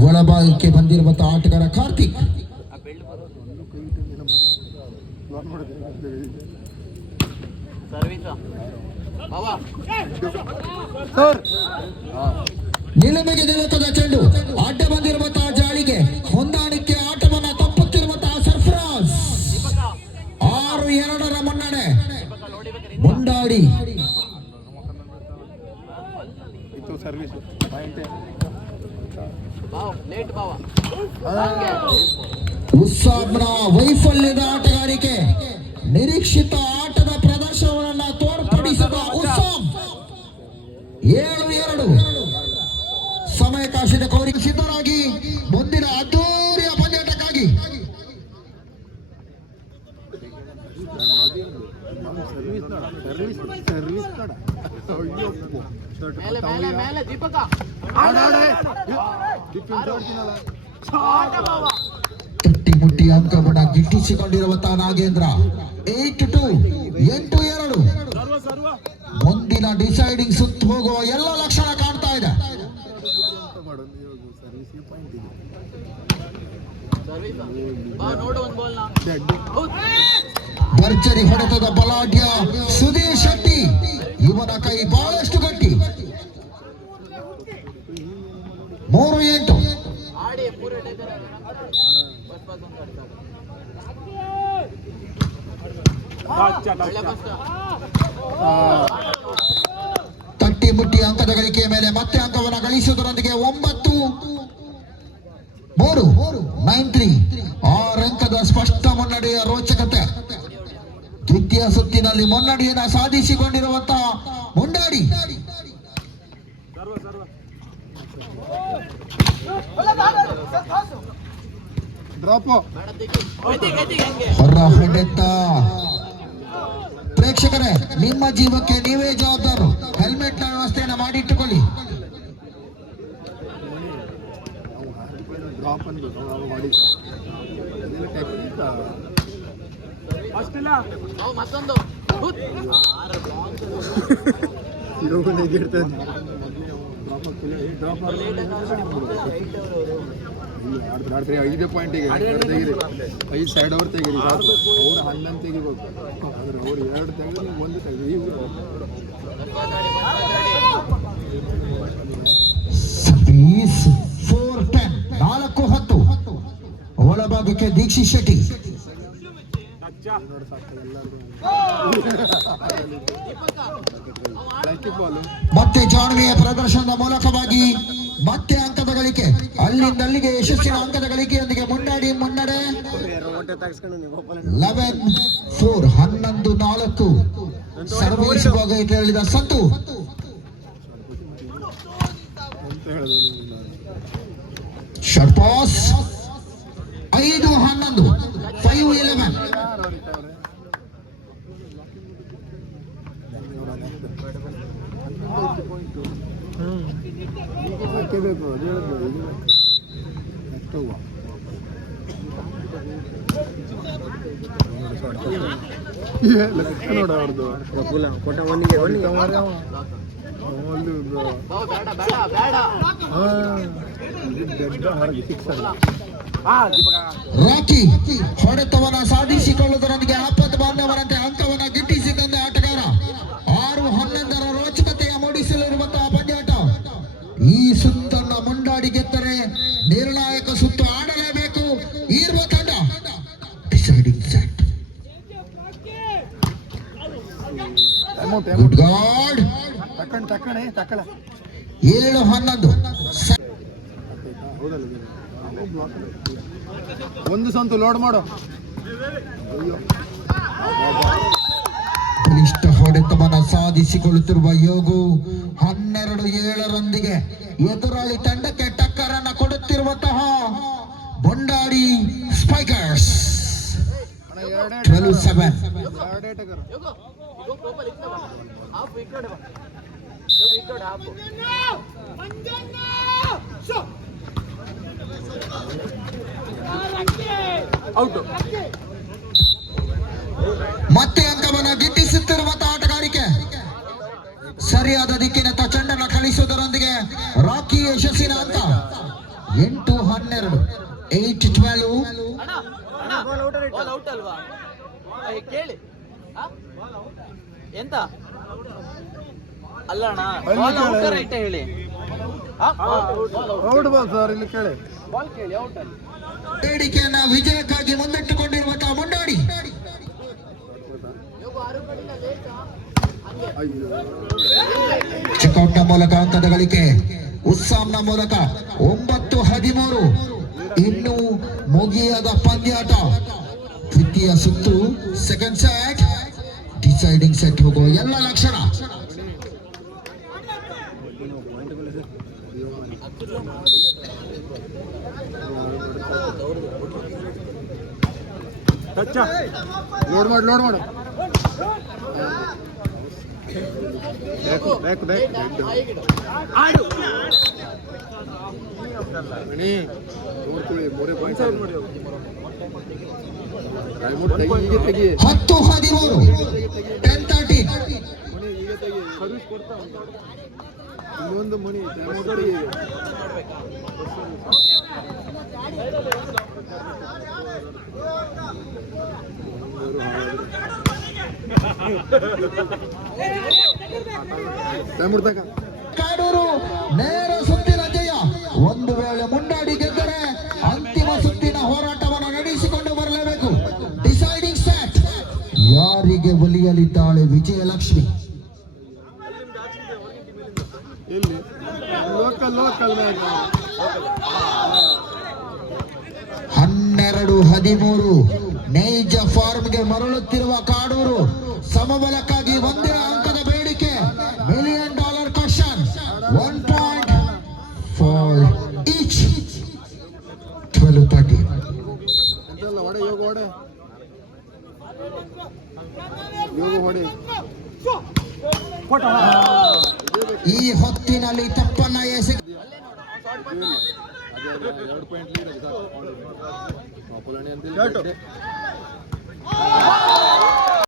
ಒಳಭಾಗಕ್ಕೆ ಬಂದಿರುವಂತಹ ಆಟಗಾರ ಕಾರ್ತಿಕ್. ನಿಲುಮೆಗೆ ನಿಲುಕದ ಚೆಂಡು ಅಡ್ಡ ಬಂದಿರುವಂತಹ ಜಾಳಿಗೆ ಹೊಂದಾಣಿಕೆ ಆಟವನ್ನ ತಪ್ಪುತ್ತಿರುವಂತಹ ಸರ್ಫರಾಜ್. 6-2 ಮುನ್ನಡೆ ಮುಂಡಾಡಿ. ಉಸ್ಸಾಬ್ನ ವೈಫಲ್ಯದ ಆಟಗಾರಿಕೆ ನಿರೀಕ್ಷಿತ ಆಟದ ಪ್ರದರ್ಶನವನ್ನು ತೋರ್ಪಡಿಸಿದ ಉಸ್ಸಾಬ್. 7-2 ಸಮಯಕ್ಕಾಶದ ಕೋರಿಕೆ ಸಿದ್ಧರಾಗಿ ಮುಂದಿನ ಅದ್ದೂರಿಯ ಪಂದ್ಯಾಟಕ್ಕಾಗಿ. ತಟ್ಟಿ ಮುಟ್ಟಿ ಅಂಕವನ್ನು ಗಿಟ್ಟಿಸಿಕೊಂಡಿರುವಂತಹ ನಾಗೇಂದ್ರ. 8-2 8-2 ಮುಂದಿನ ಡಿಸೈಡಿಂಗ್ ಸುತ್ತು ಹೋಗುವ ಎಲ್ಲ ಲಕ್ಷಣ ಕಾಣ್ತಾ ಇದೆ. ಭರ್ಜರಿ ಹೊಡೆತದ ಬಲಾಢ್ಯ ಸುಧೀರ್ ಶೆಟ್ಟಿ. ಇವನ ಕೈ ಬಹಳಷ್ಟು ಗಟ್ಟಿ. 3-8 ತಟ್ಟಿ ಮುಟ್ಟಿ ಅಂಕದ ಗಳಿಕೆಯ ಮೇಲೆ ಮತ್ತೆ ಅಂಕವನ್ನು ಗಳಿಸುವುದರೊಂದಿಗೆ 9-3 9-3 6 ಅಂಕದ ಸ್ಪಷ್ಟ ಮುನ್ನಡೆಯ ರೋಚಕತೆ. ದ್ವಿತೀಯ ಸುತ್ತಿನಲ್ಲಿ ಮುನ್ನಡೆಯನ್ನು ಸಾಧಿಸಿಕೊಂಡಿರುವಂತಹ ಮುಂಡಾಡಿ. ಹೊರ ಹೊಡೆತ. ಪ್ರೇಕ್ಷಕರೇ, ನಿಮ್ಮ ಜೀವಕ್ಕೆ ನೀವೇ ಜವಾಬ್ದಾರರು. ಹೆಲ್ಮೆಟ್ ನ ವ್ಯವಸ್ಥೆಯನ್ನು ಮಾಡಿಟ್ಟುಕೊಳ್ಳಿ. ಆಡ್ತಾರೆ 5 ಪಾಯಿಂಟಿಗೆ 5 ಸೈಡ್ ಅವ್ರು ತೆಗೀರಿ. ಅವ್ರು 11 ತೆಗಿಬೇಕು. ಆದ್ರೆ ಅವ್ರು 2 ತೆಗೆದು 1 ತೆಗೀರಿ. 4-10 ಒಳಭಾಗಕ್ಕೆ ದೀಕ್ಷಿತ್ ಶೆಟ್ಟಿ. ಮತ್ತೆ ಜಾಣ್ಮೆಯ ಪ್ರದರ್ಶನದ ಮೂಲಕವಾಗಿ ಮತ್ತೆ ಅಂಕದ ಗಳಿಕೆ. ಅಲ್ಲಿಂದಲ್ಲಿಗೆ ಯಶಸ್ಸಿನ ಅಂಕದ ಗಳಿಕೆಯೊಂದಿಗೆ ಮುಂಡಾಡಿ ಮುನ್ನಡೆ. 11-4 11-4 ಸರ್ವಿಸುವಾಗ ಹೇಳಿದ ಸಂತು. Short pass. 5-11 5-11 ಹಾಕಬೇಕು. ನೋಡ ಅವ್ರದ್ದು ರಾಕಿ ಹೊಡೆತವನ್ನ ಸಾಧಿಸಿಕೊಳ್ಳುವುದರೊಂದಿಗೆ ಆಪತ್ತು ಬಾಂಧವರಂತೆ ಅಂಕವನ್ನ ಗಿಟ್ಟಿಸಿದಂತೆ ಆಟಗಾರ. 6-11 ರೋಚಕತೆಯ ಮೂಡಿಸಲಿರುವಂತಹ ಪಂದ್ಯಾಟ. ಈ ಸುತ್ತನ್ನ ಮುಂಡಾಡಿ ಗೆದ್ದರೆ ನಿರ್ಣಾಯಕ ಸುತ್ತು ಆಡಲೇಬೇಕು ಇರುವ ತಂಡ. Deciding set. Good god. 7-11 ಒಂದು ಸಂತು ಲೋಡ್ ಮಾಡು. ಬಲಿಷ್ಠ ಹೊಡೆತವನ್ನು ಸಾಧಿಸಿಕೊಳ್ಳುತ್ತಿರುವ ಯೋಗು 12-7 ಎದುರಾಳಿ ತಂಡಕ್ಕೆ ಟಕ್ಕರ್ ಅನ್ನು ಕೊಡುತ್ತಿರುವಂತಹ ಮುಂಡಾಡಿ ಸ್ಪೈಕರ್ಸ್. 12-7 ಮತ್ತೆ ಅಂಕವನ್ನು ಗಿಟ್ಟಿಸುತ್ತಿರುವಂತಹ ಆಟಗಾರಿಕೆ. ಸರಿಯಾದ ದಿಕ್ಕಿನತ್ತ ಚೆಂಡನ್ನು ಕಳಿಸುವುದರೊಂದಿಗೆ ರಾಕಿ ಯಶಸ್ಸಿನ ಅಂಕ 8 8-12. ಔಟ್ ಅಲ್ವಾ ಕೇಳಿ ಎಂತ ಅಲ್ಲ ಅಣ್ಣ ಔಟ್ ರೈಟ್ ಹೇಳಿ ಔಟ್ ಬಾಲ್ ಸರ್ ಇಲ್ಲಿ ಕೇಳಿ ಬಾಲ್ ಕೇಳಿ ಔಟ್ ಅಲ್ಲಿ ಬೇಡಿಕೆಯನ್ನ ವಿಜಯಕ್ಕಾಗಿ ಮುಂದಿಟ್ಟುಕೊಂಡಿರುವಂತಹ ಮುಂಡಾಡಿ ಚೆಕ್ಔಟ್ನ ಮೂಲಕ ಅಂಕದ ಗಳಿಕೆ. ಉಸ್ಸಾಂನ ಮೂಲಕ 9-13. ಇನ್ನು ಮುಗಿಯದ ಪಂದ್ಯಾಟ. ದ್ವಿತೀಯ ಸುತ್ತು, ಸೆಕೆಂಡ್ ಸೆಟ್, ಡಿಸೈಡಿಂಗ್ ಸೆಟ್ ಹೋಗುವ ಎಲ್ಲ ಲಕ್ಷಣ. ಲೋಡ್ ಮಾಡು ಬ್ಯಾಕ್ ಮಣಿ ನೋಡ್ಕೊಳ್ಳಿ ಮೂರೇ ಪಾಯಿಂಟ್ ಮಾಡಿ 10-13. 10-13. ಮಣಿ ಈಗ ತೆಗಿ ಸರ್ವಿಸ್ ಕೊಡ್ತಾ ಇನ್ನೊಂದು ಮಣಿ ಕಾಡೂರು ನೇರ ಸುತ್ತಿನ ಜಯ. ಒಂದು ವೇಳೆ ಮುಂಡಾಡಿ ಗೆದ್ದರೆ ಅಂತಿಮ ಸುತ್ತಿನ ಹೋರಾಟವನ್ನು ನಡೆಸಿಕೊಂಡು ಬರಲೇಬೇಕು. Deciding set. ಯಾರಿಗೆ ಒಲಿಯಲಿದ್ದಾಳೆ ವಿಜಯಲಕ್ಷ್ಮಿ? ಇಲ್ಲಿ ಲೋಕಲ್ 12-13. ನೈಜ ಫಾರ್ಮ್ಗೆ ಮರಳುತ್ತಿರುವ ಕಾಡೂರು. ಸಮಬಲಕ್ಕಾಗಿ ಒಂದಿನ ಅಂಕದ ಬೇಡಿಕೆ. $1 million question. 1 point for each. 12-13. ಎಂತಲ್ಲ ಹೊಡೆ ಯೋಗ ಹೊಡೆ ಈ ಹೊತ್ತಿನಲ್ಲಿ ತಪ್ಪನ್ನ ಎಸಗಿ 2 ಪಾಯಿಂಟ್ ಲೀಡ್